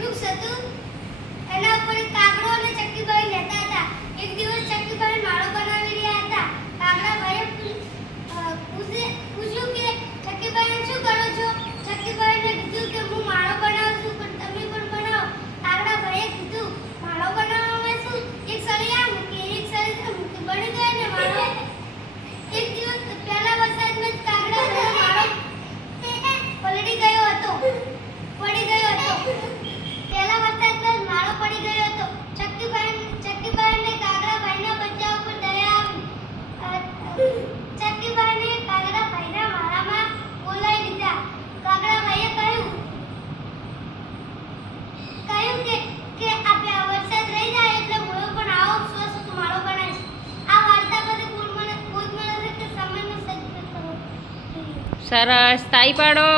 વૃક્ષ હતું. એના ઉપર એક કાગડો અને ચક્કીભાઈ રહેતા હતા. એક દિવસ ચક્કીભાઈ માળો બનાવી રહ્યા હતા. કાગડાભાઈએ પૂછ્યું કે ચક્કીભાઈ શું કરો છો? ચક્કીભાઈને કીધું કે હું માળો બનાવું છું, પણ તમે પણ બનાવો. કાગડાભાઈએ કીધું માળો બનાવવામાં શું, એક સળિયા મૂકી, એક સળિયા મૂકી, બની ગયો ને માળો. એક દિવસ પહેલા વરસાદમાં જ કાગડાભાઈનો માળો પલળી ગયો હતો, પડી ગયો હતો. પહેલા વરસાદમાં જ માળો પડી ગયો હતો. ચક્કીભાઈને કાગડાભાઈના બચ્ચા ઉપર દયા આવી. ચક્કીભાઈને કાગડાભાઈના માળામાં બોલાવી લીધા. કાગડાભાઈએ કહ્યું કે આ વરસાદ રહી જાય એટલે હું પણ આવો સ્વસ્થ માળો બનાવીશ. આ વાર્તા પરથી કોઈ મને કે સમયનો સદુપયોગ કરવો જોઈએ. સરસ, તાળી પાડો.